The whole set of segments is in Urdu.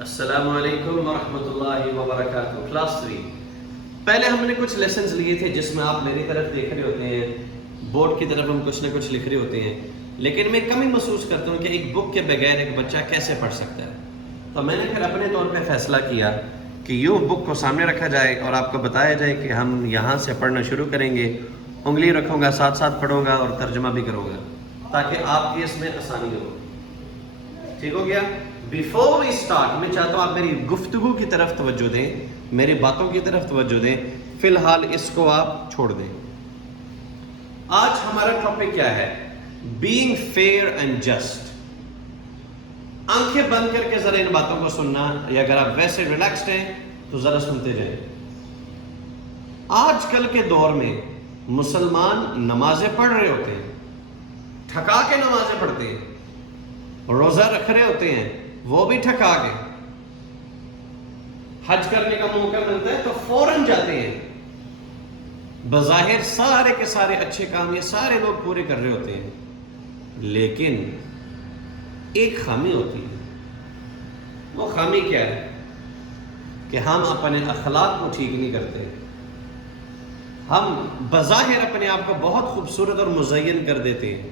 السلام علیکم ورحمۃ اللہ وبرکاتہ. کلاس 3. پہلے ہم نے کچھ لیسنز لیے تھے جس میں آپ میری طرف دیکھ رہے ہوتے ہیں, بورڈ کی طرف ہم کچھ نہ کچھ لکھ رہے ہوتے ہیں, لیکن میں کمی محسوس کرتا ہوں کہ ایک بک کے بغیر ایک بچہ کیسے پڑھ سکتا ہے. تو میں نے پھر اپنے طور پہ فیصلہ کیا کہ یوں بک کو سامنے رکھا جائے اور آپ کو بتایا جائے کہ ہم یہاں سے پڑھنا شروع کریں گے, انگلی رکھوں گا, ساتھ ساتھ پڑھوں گا اور ترجمہ بھی کروں گا تاکہ آپ کی اس میں آسانی ہو. ٹھیک ہو گیا؟ بیفور وی اسٹارٹ میں چاہتا ہوں آپ میری گفتگو کی طرف توجہ دیں, میری باتوں کی طرف توجہ دیں, فی الحال اس کو آپ چھوڑ دیں. آج ہمارا ٹاپک کیا ہے؟ Being fair and just. آنکھیں بند کر کے ذرا ان باتوں کو سننا, یا اگر آپ ویسے ریلیکسڈ ہیں تو ذرا سنتے جائیں. آج کل کے دور میں مسلمان نمازیں پڑھ رہے ہوتے ہیں, تھکا کے نمازیں پڑھتے ہیں, روزہ رکھ رہے ہوتے ہیں وہ بھی تھکا کے, حج کرنے کا موقع ملتا ہے تو فوراً جاتے ہیں. بظاہر سارے کے سارے اچھے کام یہ سارے لوگ پورے کر رہے ہوتے ہیں, لیکن ایک خامی ہوتی ہے. وہ خامی کیا ہے؟ کہ ہم اپنے اخلاق کو ٹھیک نہیں کرتے. ہم بظاہر اپنے آپ کو بہت خوبصورت اور مزین کر دیتے ہیں,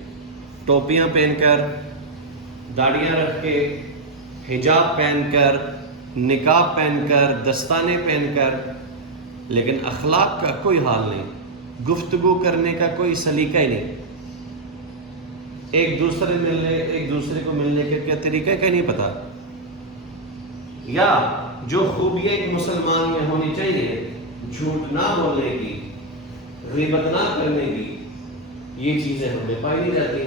ٹوپیاں پہن کر, داڑیاں رکھ کے, حجاب پہن کر, نقاب پہن کر, دستانے پہن کر, لیکن اخلاق کا کوئی حال نہیں, گفتگو کرنے کا کوئی سلیقہ ہی نہیں, ایک دوسرے کو ملنے کے کیا طریقہ کا نہیں پتا. یا جو خوبیاں ایک مسلمان میں ہونی چاہیے, جھوٹ نہ بولنے کی, غیبت نہ کرنے کی, یہ چیزیں ہمیں پائی نہیں جاتی.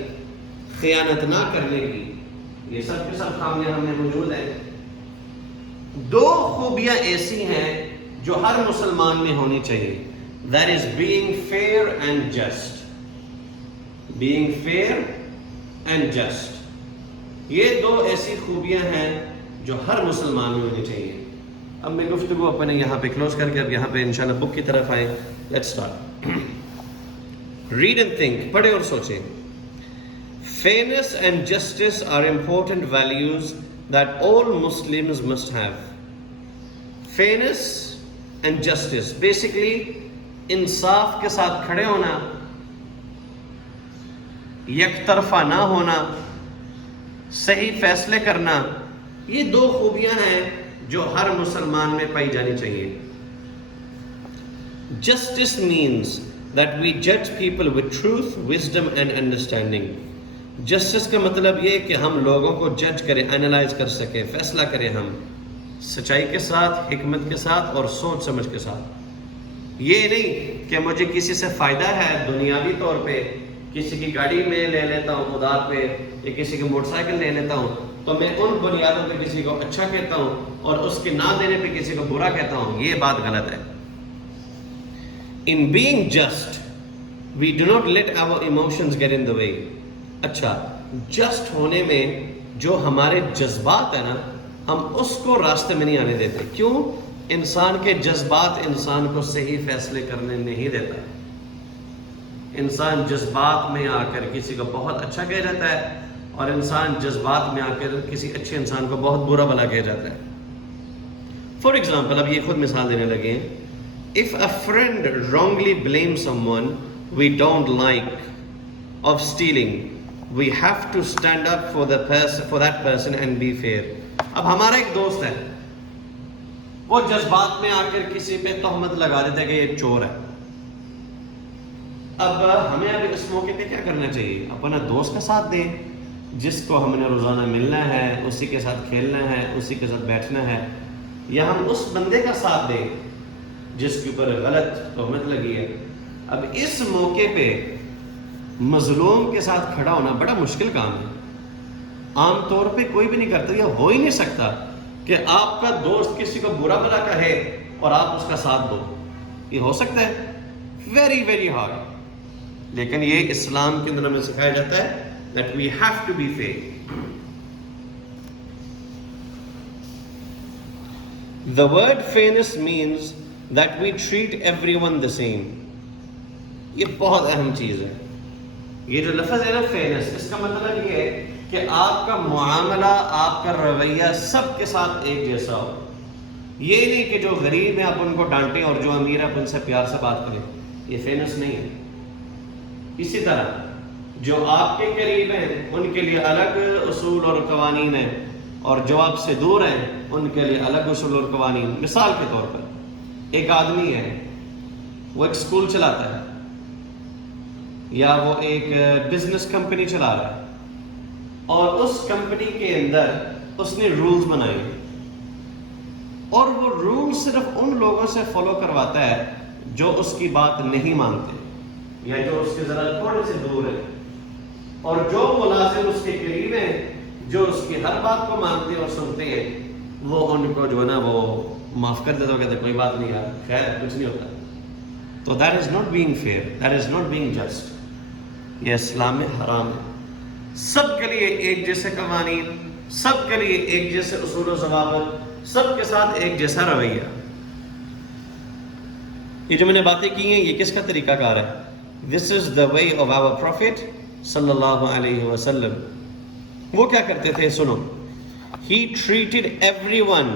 خیانت نہ کرنے کی, یہ سب کے سب خامیاں ہم میں موجود ہیں. دو خوبیاں ایسی ہیں جو ہر مسلمان میں ہونی چاہیے. That is being fair and just. Being fair and just. یہ دو ایسی خوبیاں ہیں جو ہر مسلمان میں ہونی چاہیے. اب میں گفتگو اپنے یہاں پہ کلوز کر کے اب یہاں پہ انشاءاللہ بک کی طرف آئیں. Let's start. Read and think. پڑھیں اور سوچیں. Fairness and justice are important values that all Muslims must have. Fairness and justice, basically انصاف کے ساتھ کھڑے ہونا, یک طرفہ نہ ہونا, صحیح فیصلے کرنا, یہ دو خوبیاں ہیں جو ہر مسلمان میں پائی جانی چاہیے. Justice means that we judge people with truth, wisdom and understanding. Justice کا مطلب یہ کہ ہم لوگوں کو جج کریں, اینالائز کر سکیں, فیصلہ کریں ہم سچائی کے ساتھ, حکمت کے ساتھ اور سوچ سمجھ کے ساتھ. یہ نہیں کہ مجھے کسی سے فائدہ ہے دنیاوی طور پہ, کسی کی گاڑی میں لے لیتا ہوں ادھار پہ, یا کسی کی موٹر سائیکل لے لیتا ہوں تو میں ان بنیادوں پہ کسی کو اچھا کہتا ہوں اور اس کے نہ دینے پہ کسی کو برا کہتا ہوں. یہ بات غلط ہے. In being just, we do not let our emotions get in the way. اچھا, جسٹ ہونے میں جو ہمارے جذبات ہیں نا, ہم اس کو راستے میں نہیں آنے دیتے. کیوں؟ انسان کے جذبات انسان کو صحیح فیصلے کرنے نہیں دیتا. انسان جذبات میں آ کر کسی کو بہت اچھا کہہ جاتا ہے, اور انسان جذبات میں آ کر کسی اچھے انسان کو بہت برا بھلا کہہ جاتا ہے. فار ایگزامپل, اب یہ خود مثال دینے لگے ہیں. If a friend wrongly blames someone we don't like of stealing, we have to stand up for that person and be fair. اب ہمارا ایک دوست ہے, وہ جذبات میں آ کر کسی پہ تہمت لگا دیتا ہے کہ یہ چور ہے. اب ہمیں اب اس موقع پہ کیا کرنا چاہیے؟ اپنا دوست کا ساتھ دیں جس کو ہم نے روزانہ ملنا ہے, اسی کے ساتھ کھیلنا ہے, اسی کے ساتھ بیٹھنا ہے, یا ہم اس بندے کا ساتھ دیں جس کے اوپر غلط تہمت لگی ہے. اب اس موقع پہ مظلوم کے ساتھ کھڑا ہونا بڑا مشکل کام ہے. عام طور پہ کوئی بھی نہیں کرتا, یہ ہو ہی نہیں سکتا کہ آپ کا دوست کسی کو برا بھلا کہے اور آپ اس کا ساتھ دو. یہ ہو سکتا ہے؟ Very very hard. لیکن یہ اسلام کے اندر ہمیں سکھایا جاتا ہے that we have to be fair. The word fairness means that we treat everyone the same. یہ بہت اہم چیز ہے. یہ جو لفظ ہے نا فیئرنس, اس کا مطلب یہ ہے کہ آپ کا معاملہ، آپ کا رویہ سب کے ساتھ ایک جیسا ہو. یہ نہیں کہ جو غریب ہیں آپ ان کو ڈانٹیں اور جو امیر ہے آپ ان سے پیار سے بات کریں. یہ فیئرنیس نہیں ہے. اسی طرح جو آپ کے قریب ہیں ان کے لیے الگ اصول اور قوانین ہیں، اور جو آپ سے دور ہیں ان کے لیے الگ اصول اور قوانین. مثال کے طور پر ایک آدمی ہے، وہ ایک اسکول چلاتا ہے یا وہ ایک بزنس کمپنی چلا رہا ہے، اور اس کمپنی کے اندر اس نے رولز بنائے، اور وہ رول صرف ان لوگوں سے فالو کرواتا ہے جو اس کی بات نہیں مانتے یا جو اس کے ذرا تھوڑے سے دور ہیں، اور جو ملازم اس کے قریب ہیں جو اس کی ہر بات کو مانتے اور سنتے ہیں، وہ ان کو جو ہے نا وہ معاف کر دیتے، کہتے کوئی بات نہیں یار، خیر کچھ نہیں ہوتا. تو that is not being fair, that is not being just. یہ اسلام میں حرام ہے. سب کے لیے ایک جیسے قوانین، سب کے لیے ایک جیسے اصول و ضوابط، سب کے ساتھ ایک جیسا رویہ. یہ جو میں نے باتیں کی ہیں یہ کس کا طریقہ کار ہے؟ دس از دا وے آف آور پروفیٹ صلی اللہ علیہ وسلم. وہ کیا کرتے تھے؟ سنو. He treated everyone,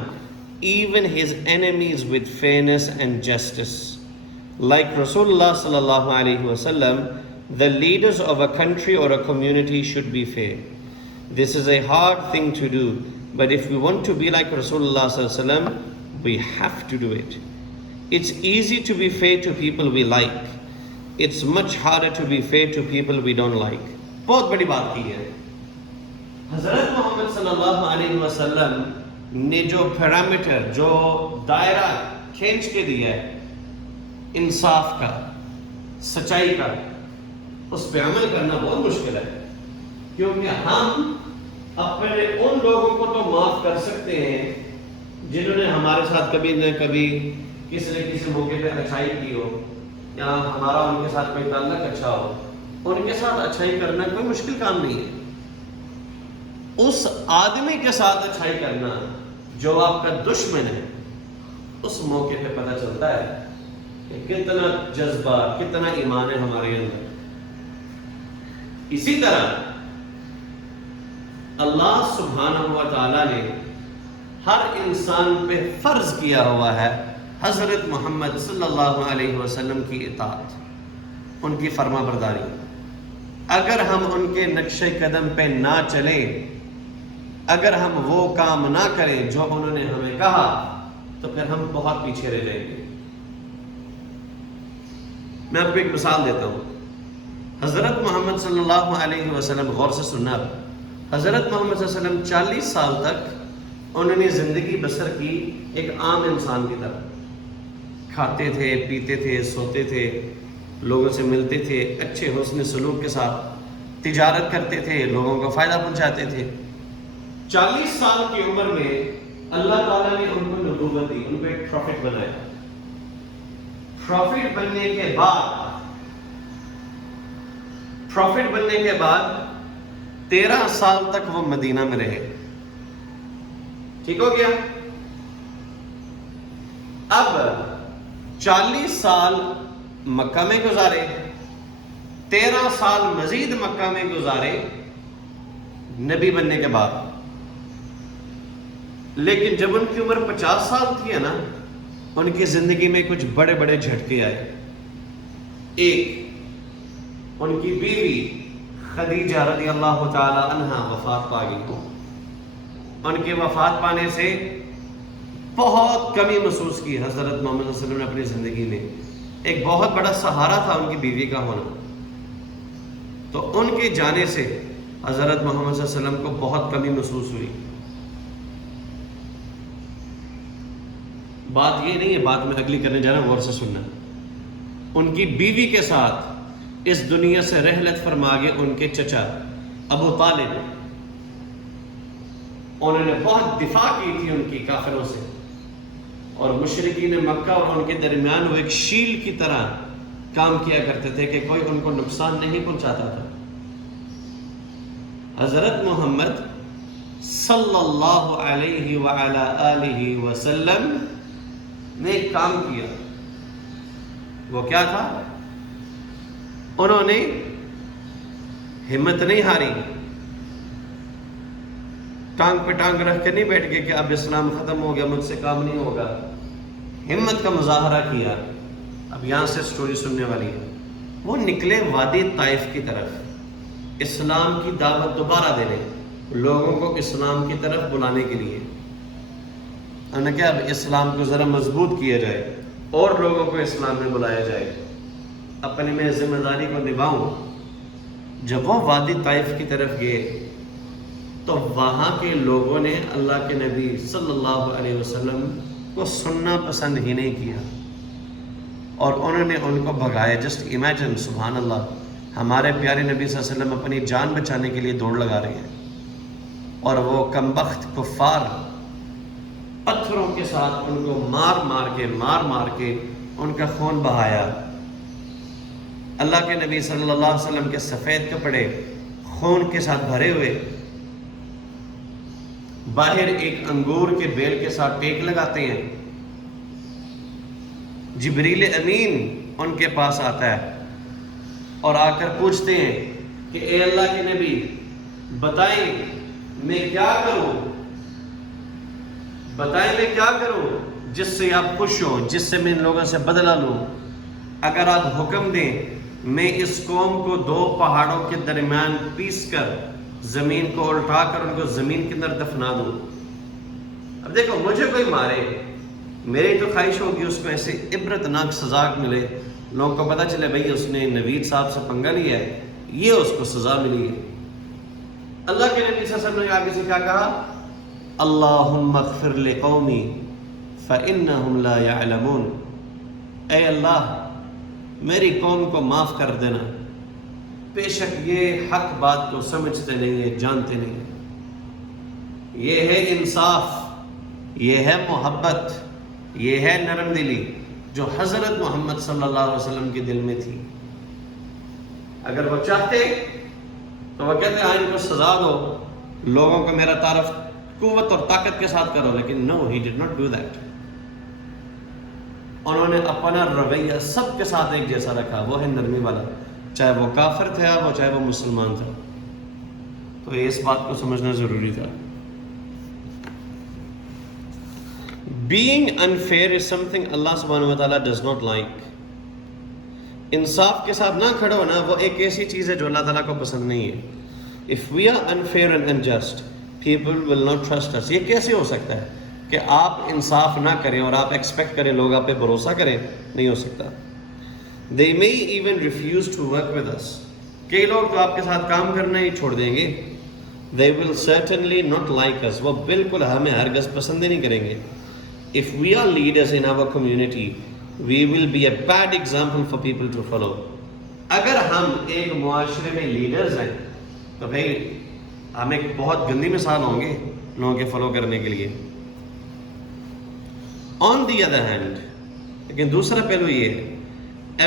even his enemies, with fairness and justice. Like Rasulullah sallallahu alaihi wasallam, the leaders of a country or a community should be fair. This is a hard thing to do, but if we want to be like Rasulullah sallallahu alaihi wasallam, we have to do it. It's easy to be fair to people we like. It's much harder to be fair to people we don't like. بہت بڑی بات کی ہے. حضرت محمد صلی اللہ علیہ وسلم نے جو پیرامیٹر، جو دائرہ کھینچ کے دیا ہے انصاف کا، سچائی کا، اس پہ عمل کرنا بہت مشکل ہے. کیونکہ ہم اپنے ان لوگوں کو تو معاف کر سکتے ہیں جنہوں نے ہمارے ساتھ کبھی نہ کبھی کسی نہ کسی موقع پہ اچھائی کی ہو، یا ہمارا ان کے ساتھ کوئی تعلق اچھا ہو. ان کے ساتھ اچھائی کرنا کوئی مشکل کام نہیں ہے. اس آدمی کے ساتھ اچھائی کرنا جو آپ کا دشمن ہے، اس موقع پہ پتہ چلتا ہے کہ کتنا جذبہ، کتنا ایمان ہے ہمارے اندر. اسی طرح اللہ سبحانہ و تعالیٰ نے ہر انسان پہ فرض کیا ہوا ہے حضرت محمد صلی اللہ علیہ وسلم کی اطاعت، ان کی فرما برداری. اگر ہم ان کے نقش قدم پہ نہ چلیں، اگر ہم وہ کام نہ کریں جو انہوں نے ہمیں کہا، تو پھر ہم بہت پیچھے رہ جائیں گے. میں آپ کو ایک مثال دیتا ہوں. حضرت محمد صلی اللہ علیہ وسلم، غور سے سننا، حضرت محمد صلی اللہ علیہ وسلم 40 سال تک انہوں نے زندگی بسر کی ایک عام انسان کی طرح. کھاتے تھے، پیتے تھے، سوتے تھے، لوگوں سے ملتے تھے، اچھے حسن سلوک کے ساتھ تجارت کرتے تھے، لوگوں کو فائدہ پہنچاتے تھے. 40 سال کی عمر میں اللہ تعالیٰ نے ان کو نبوت دی، ان کو ایک پروفٹ بنایا. پروفٹ بننے کے بعد 13 سال تک وہ مدینہ میں رہے. ٹھیک ہو گیا؟ اب 40 سال مکہ میں گزارے، 13 سال مزید مکہ میں گزارے نبی بننے کے بعد. لیکن جب ان کی عمر 50 سال تھی نا، ان کی زندگی میں کچھ بڑے بڑے جھٹکے آئے. ایک، ان کی بیوی خدیجہ رضی اللہ تعالی عنہا وفات پا گئی. ان کے وفات پانے سے بہت کمی محسوس کی حضرت محمد صلی اللہ علیہ وسلم نے اپنی زندگی میں. ایک بہت بڑا سہارا تھا ان کی بیوی کا ہونا. تو ان کے جانے سے حضرت محمد صلی اللہ علیہ وسلم کو بہت کمی محسوس ہوئی. بات یہ نہیں ہے، بات میں اگلی کرنے جا رہا ہوں، غور سے سننا. ان کی بیوی کے ساتھ اس دنیا سے رحلت فرما گئے ان کے چچا ابو طالب. انہوں نے بہت دفاع کی تھی ان کی کافروں سے، اور مشرکین مکہ اور ان کے درمیان وہ ایک شیل کی طرح کام کیا کرتے تھے کہ کوئی ان کو نقصان نہیں پہنچاتا تھا. حضرت محمد صلی اللہ علیہ وعلا آلہ وسلم نے ایک کام کیا. وہ کیا تھا؟ انہوں نے ہمت نہیں ہاری، ٹانگ پہ ٹانگ رکھ کے نہیں بیٹھ گئے کہ اب اسلام ختم ہو گیا، مجھ سے کام نہیں ہوگا. ہمت کا مظاہرہ کیا. اب یہاں سے سٹوری سننے والی ہے. وہ نکلے وادی طائف کی طرف اسلام کی دعوت دوبارہ دینے، لوگوں کو اسلام کی طرف بلانے کے لیے. انہوں نے کہا اب اسلام کو ذرا مضبوط کیا جائے اور لوگوں کو اسلام میں بلایا جائے، اپنی میں ذمہ داری کو نبھاؤں. جب وہ وادی طائف کی طرف گئے تو وہاں کے لوگوں نے اللہ کے نبی صلی اللہ علیہ وسلم کو سننا پسند ہی نہیں کیا اور انہوں نے ان کو بھگایا. جسٹ امیجن، سبحان اللہ، ہمارے پیارے نبی صلی اللہ علیہ وسلم اپنی جان بچانے کے لیے دوڑ لگا رہے ہیں اور وہ کمبخت کفار پتھروں کے ساتھ ان کو مار مار کے ان کا خون بہایا. اللہ کے نبی صلی اللہ علیہ وسلم کے سفید کپڑے خون کے ساتھ بھرے ہوئے، باہر ایک انگور کے بیل کے ساتھ ٹیک لگاتے ہیں. جبریل امین ان کے پاس آتا ہے اور آ کر پوچھتے ہیں کہ اے اللہ کے نبی بتائیں میں کیا کروں، بتائیں میں کیا کروں جس سے آپ خوش ہوں، جس سے میں ان لوگوں سے بدلہ لوں. اگر آپ حکم دیں میں اس قوم کو 2 پہاڑوں کے درمیان پیس کر زمین کو الٹا کر ان کو زمین کے اندر دفنا دوں. اب دیکھو، مجھے کوئی مارے، میری تو خواہش ہوگی اس کو ایسے عبرتناک سزا ملے، لوگوں کو پتہ چلے بھئی اس نے نوید صاحب سے پنگا لیا ہے، یہ اس کو سزا ملی ہے. اللہ کے نبی صلی اللہ علیہ وسلم نے آگے سے کیا کہا؟ اللہم اغفر لقومی فإنہم لا يعلمون. اے اللہ میری قوم کو معاف کر دینا، بے شک یہ حق بات کو سمجھتے نہیں ہیں، جانتے نہیں ہیں. یہ ہے انصاف، یہ ہے محبت، یہ ہے نرم دلی جو حضرت محمد صلی اللہ علیہ وسلم کے دل میں تھی. اگر وہ چاہتے تو وہ کہتے ہیں ان کو سزا دو، لوگوں کو میرا تعارف قوت اور طاقت کے ساتھ کرو، لیکن no, he did not do that. انہوں نے اپنا رویہ سب کے ساتھ ایک جیسا رکھا، وہ ہے نرمی والا، چاہے وہ کافر تھا وہ چاہے وہ مسلمان تھا. تو اس بات کو سمجھنا ضروری تھا. Being unfair is something Allah subhanahu wa ta'ala does not like. انصاف کے ساتھ نہ کھڑو ہونا وہ ایک ایسی چیز ہے جو اللہ تعالیٰ کو پسند نہیں ہے. If we are unfair and unjust, people will not trust us. یہ کیسے ہو سکتا ہے کہ آپ انصاف نہ کریں اور آپ ایکسپیکٹ کریں لوگ آپ پہ بھروسہ کریں؟ نہیں ہو سکتا. They may even refuse to work with us. کئی لوگ تو آپ کے ساتھ کام کرنا ہی چھوڑ دیں گے. They will certainly not like us. وہ بالکل ہمیں ہرگز پسند نہیں کریں گے. If we are leaders in our community, we will be a bad example for people to follow. اگر ہم ایک معاشرے میں لیڈرز ہیں تو بھائی ہم ایک بہت گندی مثال ہوں گے لوگوں کے فالو کرنے کے لیے. On the other hand, لیکن دوسرا پہلو یہ ہے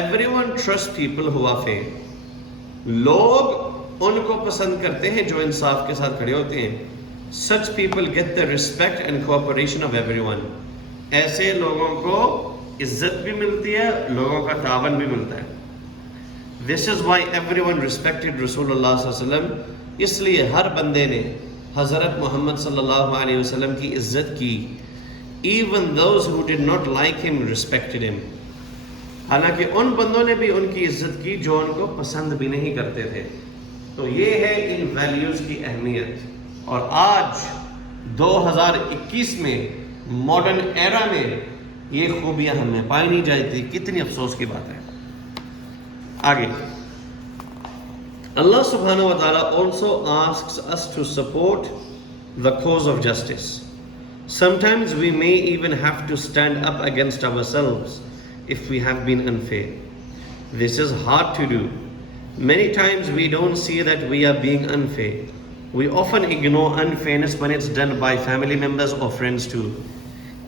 everyone trusts people who are fair. لوگ ان کو پسند کرتے ہیں جو انصاف کے ساتھ کھڑے ہوتے ہیں. Such people get the respect and cooperation of everyone. ایسے لوگوں کو عزت بھی ملتی ہے، لوگوں کا تعاون بھی ملتا ہے. This is why everyone respected رسول اللہ صلی اللہ علیہ وسلم. اس لیے ہر بندے نے حضرت محمد صلی اللہ علیہ وسلم کی عزت کی. Even those who did not like him respected him. حالانکہ ان بندوں نے بھی ان کی عزت کی جو ان کو پسند بھی نہیں کرتے تھے. تو یہ ہے ان ویلیوز کی اہمیت. اور آج 2021 میں ماڈرن ایرا میں یہ خوبیاں ہمیں پائی نہیں جاتی. کتنی افسوس کی بات ہے. آگے Allah subhanahu wa ta'ala also asks us to support the cause of justice. Sometimes we may even have to stand up against ourselves if we have been unfair. This is hard to do. Many times we don't see that we are being unfair. We often ignore unfairness when it's done by family members or friends too.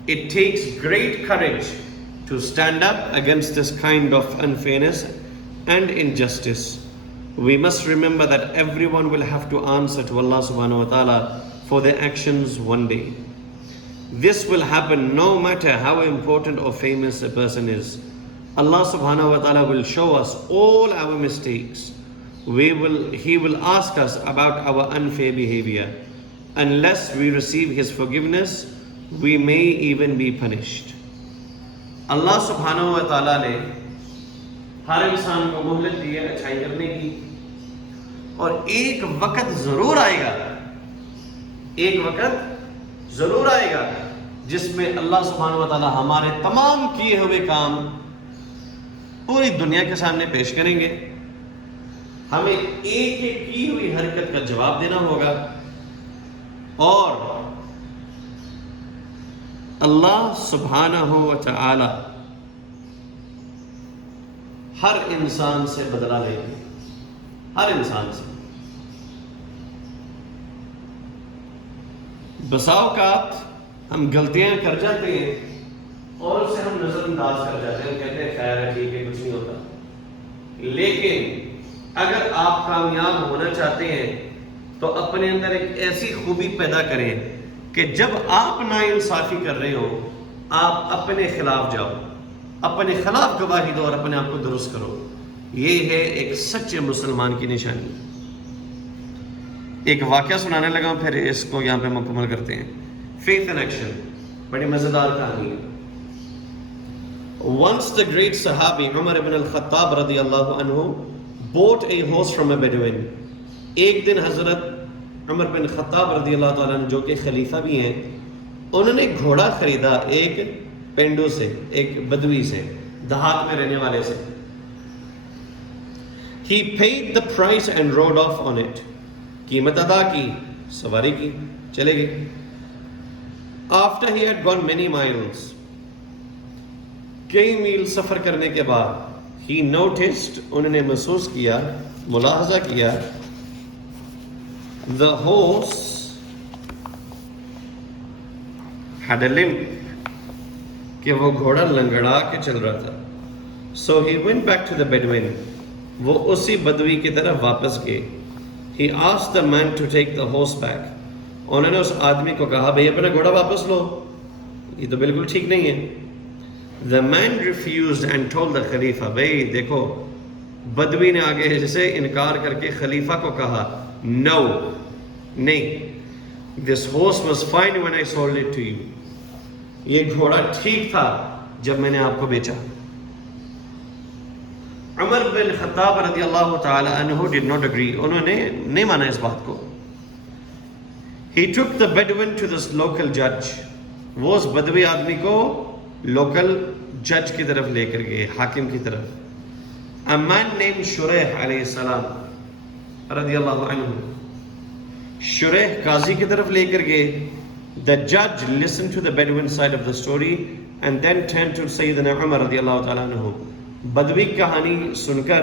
It takes great courage to stand up against this kind of unfairness and injustice. We must remember that everyone will have to answer to Allah subhanahu wa ta'ala for their actions one day. This will happen no matter how important or famous a person is. Allah subhanahu wa ta'ala will show us all our mistakes. He will ask us about our unfair behavior. unless we receive his forgiveness, we may even be punished. اللہ سبحانہ و تعالیٰ نے ہر انسان کو مہلت دی ہے اچھائی کرنے کی، اور ایک وقت ضرور آئے گا، ایک وقت ضرور آئے گا جس میں اللہ سبحانہ و تعالیٰ ہمارے تمام کیے ہوئے کام پوری دنیا کے سامنے پیش کریں گے. ہمیں ایک ایک کی ہوئی حرکت کا جواب دینا ہوگا، اور اللہ سبحانہ و تعالی ہر انسان سے بدلہ لیں گے، ہر انسان سے. بسا اوقات ہم غلطیاں کر جاتے ہیں اور اسے ہم نظر انداز کر جاتے ہیں، کہتے ہیں خیر ہے، ٹھیک ہے، کچھ نہیں ہوتا. لیکن اگر آپ کامیاب ہونا چاہتے ہیں تو اپنے اندر ایک ایسی خوبی پیدا کریں کہ جب آپ ناانصافی کر رہے ہو، آپ اپنے خلاف جاؤ، اپنے خلاف گواہی دو اور اپنے آپ کو درست کرو. یہ ہے ایک سچے مسلمان کی نشانی. ایک واقعہ سنانے لگا ہوں، پھر اس کو یہاں پہ مکمل کرتے ہیں. فیتھ ان ایکشن، بڑی مزیدار کہانی ہے. Once the great Sahabi Umar ibn al-Khattab radiyallahu anhu bought a horse from a Bedouin. ایک دن حضرت عمر بن خطاب رضی اللہ تعالیٰ عنہ جو کہ خلیفہ بھی ہیں، انہوں نے گھوڑا خریدا ایک پینڈو سے، ایک بدوی سے، دیہات میں رہنے والے سے. He paid the price and rode off on it. قیمت ادا کی، سواری کی، چلے گئے. After he had gone many miles, کئی میل سفر کرنے کے بعد، he noticed، انہوں نے محسوس کیا، ملاحظہ کیا، the horse had a limp، کہ وہ گھوڑا لنگڑا کے چل رہا تھا. So he went back to the Bedouin، وہ اسی بدوی کی طرف واپس گئے. He asked the man to take the horse back، انہوں نے اس آدمی کو کہا بھئی اپنا گھوڑا واپس لو، یہ تو بالکل ٹھیک نہیں ہے. The man refused and told the خلیفہ، بھئی دیکھو، بدوی نے آگے سے انکار کر کے خلیفہ کو کہا، no، نہیں، this horse was fine when I sold it to you، یہ گھوڑا ٹھیک تھا جب میں نے آپ کو بیچا. عمر بن خطاب رضی اللہ تعالی عنہ did not agree، انہوں نے نہیں مانا اس بات کو. He took the Bedouin to this local judge، وہ اس بدوی آدمی کو لوکل جج کی طرف لے کر گئے، حاکم کی طرف. A man named شریح علیہ السلام رضی اللہ عنہ، شریح قاضی کی طرف لے کر گئے. The judge listened to the Bedouin side of the story and then turned to سیدنا عمر رضی اللہ تعالیٰ عنہ. بدوی کہانی سن کر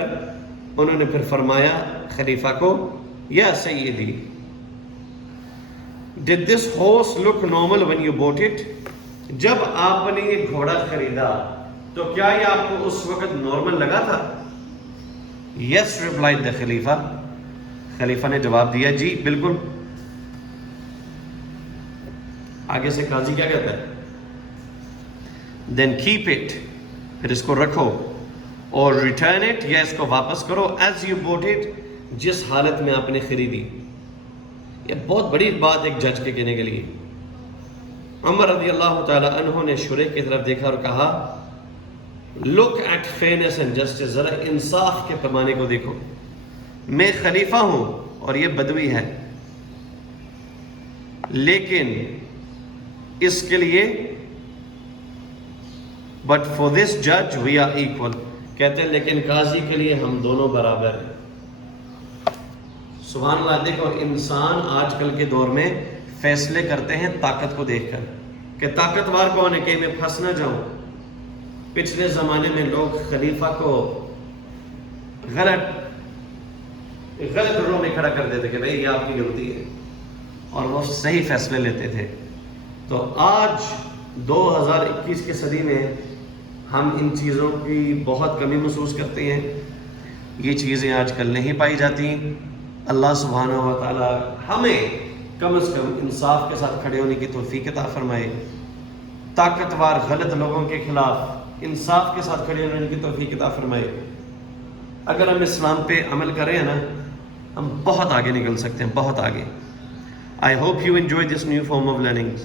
انہوں نے پھر فرمایا خلیفہ کو، یا سیدی، did this horse look normal when you bought it؟ جب آپ نے یہ گھوڑا خریدا تو کیا یہ آپ کو اس وقت نارمل لگا تھا؟ Yes replied the خلیفہ، خلیفہ نے جواب دیا جی بالکل. آگے سے قاضی کیا کہتا ہے؟ Then keep it، پھر اس کو رکھو، اور return it، یا اس کو واپس کرو، as you bought it، جس حالت میں آپ نے خریدی. یہ بہت بڑی بات ایک جج کے کہنے کے لیے. عمر رضی اللہ تعالی عنہ نے شریح کی طرف دیکھا اور کہا، look at fairness and justice، ذرا انصاف کے پیمانے کو دیکھو. میں خلیفہ ہوں اور یہ بدوی ہے، لیکن اس کے لیے but for this judge we are equal، کہتے ہیں لیکن قاضی کے لیے ہم دونوں برابر ہیں. سبحان اللہ. دیکھو انسان آج کل کے دور میں فیصلے کرتے ہیں طاقت کو دیکھ کر کہ طاقتور کون ہے کہ میں پھنس نہ جاؤں. پچھلے زمانے میں لوگ خلیفہ کو غلط رو میں کھڑا کر دیتے کہ بھئی یہ آپ کی غلطی ہے، اور وہ صحیح فیصلے لیتے تھے. تو آج 2021 کی صدی میں ہم ان چیزوں کی بہت کمی محسوس کرتے ہیں. یہ چیزیں آج کل نہیں پائی جاتی. اللہ سبحانہ و تعالی ہمیں کم از کم انصاف کے ساتھ کھڑے ہونے کی توفیق عطا فرمائے. طاقتور غلط لوگوں کے خلاف انصاف کے ساتھ کھڑے ہونے کی توفیق عطا فرمائے. اگر ہم اسلام پہ عمل کریں نا، ہم بہت آگے نکل سکتے ہیں، بہت آگے. I hope you enjoyed this new form of learning.